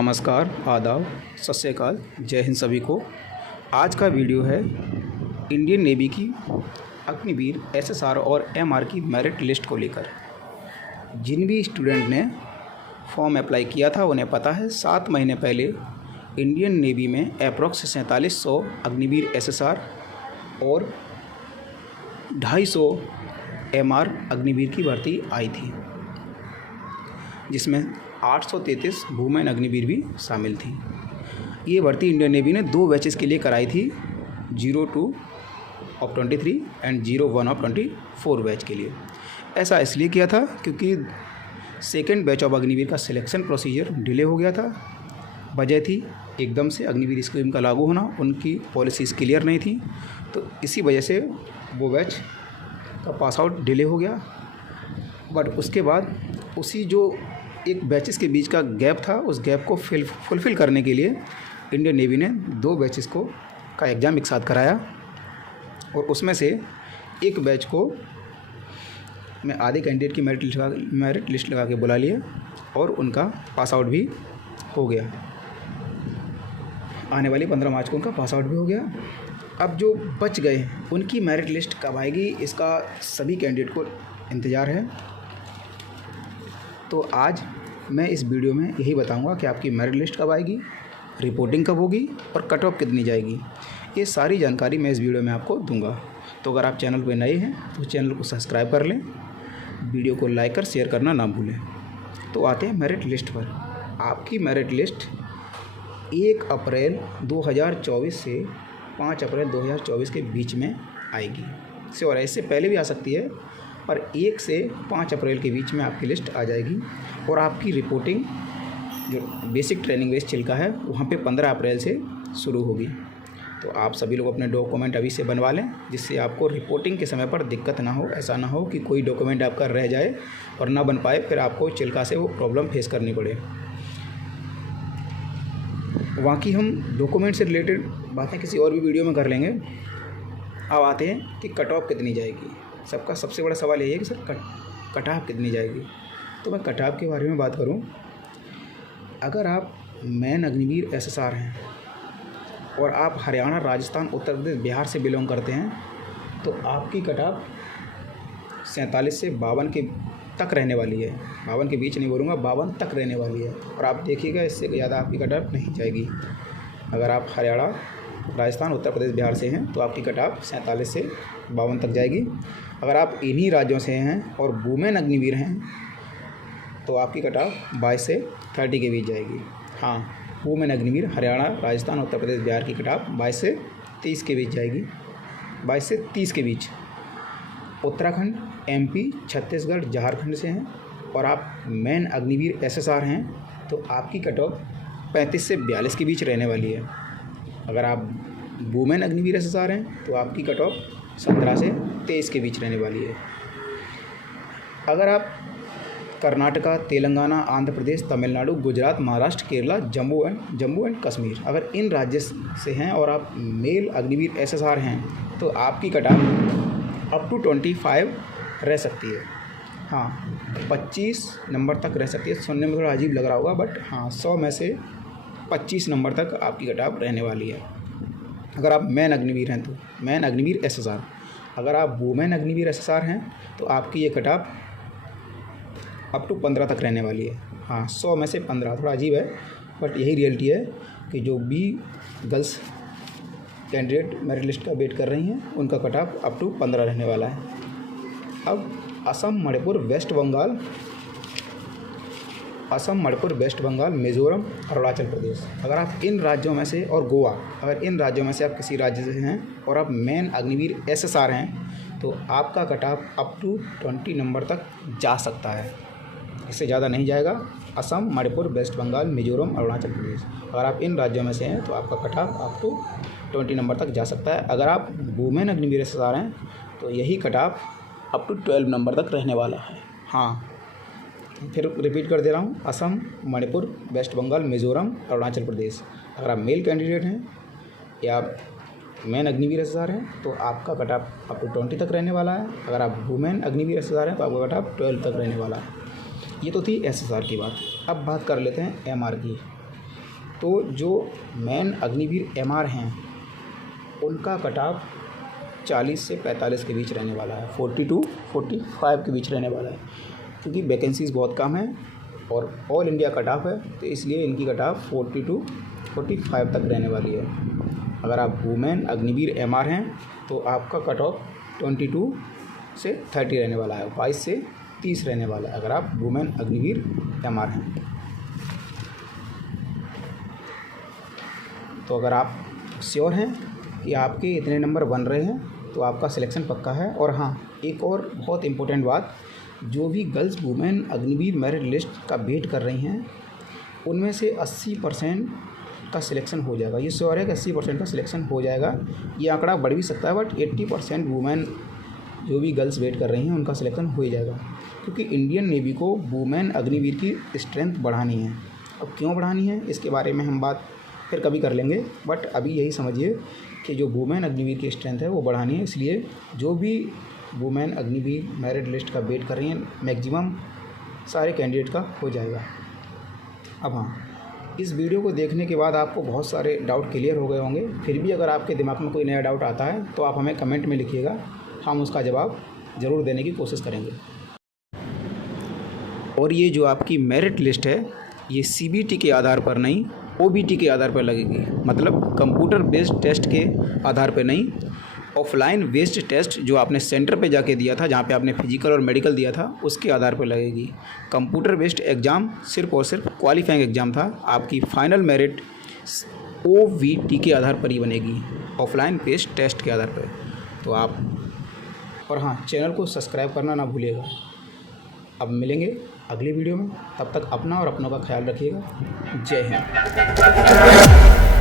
नमस्कार, आदाब, सत श्री अकाल, जय हिंद सभी को। आज का वीडियो है इंडियन नेवी की अग्निवीर, एसएसआर और एमआर की मेरिट लिस्ट को लेकर। जिन भी स्टूडेंट ने फॉर्म अप्लाई किया था उन्हें पता है 7 महीने पहले इंडियन नेवी में अप्रॉक्स 4700 अग्निवीर एसएसआर और 250 एमआर अग्निवीर की भर्ती आई थी, जिसमें 833 वुमेन अग्निवीर भी शामिल थी। ये भर्ती इंडियन नेवी ने 2 बैचेस के लिए कराई थी, 02 ऑफ 23 एंड 01 ऑफ 24 बैच के लिए। ऐसा इसलिए किया था क्योंकि सेकेंड बैच ऑफ अग्निवीर का सिलेक्शन प्रोसीजर डिले हो गया था। वजह थी एकदम से अग्निवीर स्कीम का लागू होना, उनकी पॉलिसीज़ क्लियर नहीं थी, तो इसी वजह से वो बैच का पास आउट डिले हो गया। बट उसके बाद उसी जो एक बैचेस के बीच का गैप था, उस गैप को फुलफ़िल करने के लिए इंडियन नेवी ने 2 बैचेस का एग्ज़ाम एक साथ कराया, और उसमें से एक बैच को मैं आधे कैंडिडेट की मेरिट लिस्ट लगा के बुला लिया और उनका पास आउट भी हो गया। आने वाली 15 मार्च को उनका पास आउट भी हो गया। अब जो बच गए उनकी मेरिट लिस्ट कब आएगी, इसका सभी कैंडिडेट को इंतज़ार है। तो आज मैं इस वीडियो में यही बताऊंगा कि आपकी मेरिट लिस्ट कब आएगी, रिपोर्टिंग कब होगी और कट ऑफ कितनी जाएगी। ये सारी जानकारी मैं इस वीडियो में आपको दूंगा। तो अगर आप चैनल पर नए हैं तो चैनल को सब्सक्राइब कर लें, वीडियो को लाइक और शेयर करना ना भूलें। तो आते हैं मेरिट लिस्ट पर। आपकी मेरिट लिस्ट 1 अप्रैल 2024 से 5 अप्रैल 2024 के बीच में आएगी। और इससे पहले भी आ सकती है, पर 1 से 5 अप्रैल के बीच में आपकी लिस्ट आ जाएगी। और आपकी रिपोर्टिंग जो बेसिक ट्रेनिंग बेस चिल्का है वहाँ पे 15 अप्रैल से शुरू होगी। तो आप सभी लोग अपने डॉक्यूमेंट अभी से बनवा लें, जिससे आपको रिपोर्टिंग के समय पर दिक्कत ना हो। ऐसा ना हो कि कोई डॉक्यूमेंट आपका रह जाए और ना बन पाए, फिर आपको चिल्का से वो प्रॉब्लम फेस करनी पड़े। बाकी हम डॉक्यूमेंट से रिलेटेड बातें किसी और भी वीडियो में कर लेंगे। अब आते हैं कि कट ऑफ कितनी जाएगी। सबका सबसे बड़ा सवाल यही है कि सर कट ऑफ कितनी जाएगी। तो मैं कट ऑफ के बारे में बात करूं, अगर आप मेन अग्निवीर एसएसआर हैं और आप हरियाणा, राजस्थान, उत्तर प्रदेश, बिहार से बिलोंग करते हैं, तो आपकी कट ऑफ 47 से 52 के तक रहने वाली है। 52 के बीच नहीं बोलूँगा, 52 तक रहने वाली है। और आप देखिएगा, इससे ज़्यादा आपकी कट ऑफ नहीं जाएगी। अगर आप हरियाणा, राजस्थान, उत्तर प्रदेश, बिहार से हैं तो आपकी कट ऑफ 47 से 52 तक जाएगी। अगर आप इन्हीं राज्यों से हैं और वुमेन अग्निवीर हैं तो आपकी कट ऑफ 22 से 30 के बीच जाएगी। हाँ, वुमेन अग्निवीर हरियाणा, राजस्थान, उत्तर प्रदेश, बिहार की कट ऑफ 22 से 30 के बीच जाएगी। 22 से 30 के बीच। उत्तराखंड, एमपी, छत्तीसगढ़, झारखंड से हैं और आप मेन अग्निवीर एसएसआर हैं तो आपकी कट ऑफ 35 से 42 के बीच रहने वाली है। अगर आप वुमेन अग्निवीर एसएसआर हैं तो आपकी कट ऑफ 17 से 23 के बीच रहने वाली है। अगर आप कर्नाटका, तेलंगाना, आंध्र प्रदेश, तमिलनाडु, गुजरात, महाराष्ट्र, केरला, जम्मू एंड कश्मीर, अगर इन राज्य से हैं और आप मेल अग्निवीर एसएसआर हैं तो आपकी कट ऑफ अप टू 25 रह सकती है। हाँ, 25 नंबर तक रह सकती है। सुनने में थोड़ा अजीब लग रहा होगा, बट हाँ, 100 में से 25 नंबर तक आपकी कट ऑफ रहने वाली है। अगर आप मेन अग्निवीर हैं तो मेन अग्निवीर एसएसआर। अगर आप वुमेन अग्निवीर एसएसआर हैं तो आपकी ये कट ऑफ अप टू 15 तक रहने वाली है। हाँ, 100 में से 15 थोड़ा अजीब है, बट यही रियलिटी है कि जो भी गर्ल्स कैंडिडेट मेरिट लिस्ट का वेट कर रही हैं उनका कट ऑफ अप टू 15 रहने वाला है। अब असम, मणिपुर, वेस्ट बंगाल, मिज़ोरम, अरुणाचल प्रदेश, अगर आप इन राज्यों में से, और गोवा, अगर इन राज्यों में से आप किसी राज्य से हैं और आप मेन अग्निवीर एसएसआर हैं तो आपका कट ऑफ अप टू 20 नंबर तक जा सकता है। इससे ज़्यादा नहीं जाएगा। असम, मणिपुर, वेस्ट बंगाल, मिज़ोरम, अरुणाचल प्रदेश, अगर आप इन राज्यों में से हैं तो आपका कट ऑफ अप टू 20 नंबर तक जा सकता है। अगर आप वुमेन अग्निवीर एसएसआर हैं तो यही कट ऑफ अप टू 12 नंबर तक रहने वाला है। हाँ, फिर रिपीट कर दे रहा हूँ, असम, मणिपुर, वेस्ट बंगाल, मिज़ोरम, अरुणाचल प्रदेश, अगर आप मेल कैंडिडेट हैं या मेन अग्निवीर एसएसआर हैं तो आपका कट ऑफ अप टू 20 तक रहने वाला है। अगर आप वुमेन अग्निवीर एसएसआर हैं तो आपका कट ऑफ 12 तक रहने वाला है। ये तो थी एसएसआर की बात। अब बात कर लेते हैं एमआर की। तो जो मेन अग्निवीर एमआर हैं उनका कट ऑफ 40 से 45 के बीच रहने वाला है, 40 to 45 के बीच रहने वाला है, क्योंकि वैकेंसीज़ बहुत कम है और ऑल इंडिया कट ऑफ है, तो इसलिए इनकी कट ऑफ 40 to 45 तक रहने वाली है। अगर आप वुमेन अग्निवीर एमआर हैं तो आपका कट ऑफ 22 से 30 रहने वाला है, 22 से 30 रहने वाला है अगर आप वुमेन अग्निवीर एमआर हैं। तो अगर आप श्योर हैं कि आपके इतने नंबर बन रहे हैं तो आपका सिलेक्शन पक्का है। और हाँ, एक और बहुत इम्पोर्टेंट बात, जो भी girls women Agniveer merit list का वेट कर रही हैं उनमें से 80% का सिलेक्शन हो जाएगा। ये श्योर है कि 80% का सिलेक्शन हो जाएगा। ये आंकड़ा बढ़ भी सकता है, बट 80% वुमेन जो भी गर्ल्स वेट कर रही हैं उनका सिलेक्शन हो ही जाएगा, क्योंकि इंडियन नेवी को वुमेन अग्निवीर की स्ट्रेंथ बढ़ानी है। अब क्यों बढ़ानी है इसके बारे में हम बात फिर कभी कर लेंगे, बट अभी यही समझिए कि जो वुमेन अग्निवीर की स्ट्रेंथ है वो बढ़ानी है। इसलिए जो भी वुमेन अग्निवीर मेरिट लिस्ट का वेट कर रही हैं मैक्सिमम सारे कैंडिडेट का हो जाएगा। अब हाँ, इस वीडियो को देखने के बाद आपको बहुत सारे डाउट क्लियर हो गए होंगे। फिर भी अगर आपके दिमाग में कोई नया डाउट आता है तो आप हमें कमेंट में लिखिएगा, हम उसका जवाब ज़रूर देने की कोशिश करेंगे। और ये जो आपकी मेरिट लिस्ट है ये CBT के आधार पर नहीं, OBT के आधार पर लगेगी, मतलब कंप्यूटर बेस्ड टेस्ट के आधार पर नहीं, ऑफलाइन बेस्ड टेस्ट जो आपने सेंटर पे जाके दिया था, जहाँ पे आपने फिजिकल और मेडिकल दिया था, उसके आधार पर लगेगी। कंप्यूटर बेस्ड एग्ज़ाम सिर्फ और सिर्फ क्वालिफाइंग एग्ज़ाम था। आपकी फाइनल मेरिट OVT के आधार पर ही बनेगी, ऑफलाइन बेस्ड टेस्ट के आधार पर। तो आप, और हाँ, चैनल को सब्सक्राइब करना ना भूलिएगा। अब मिलेंगे अगली वीडियो में, तब तक अपना और अपनों का ख्याल रखिएगा। जय हिंद।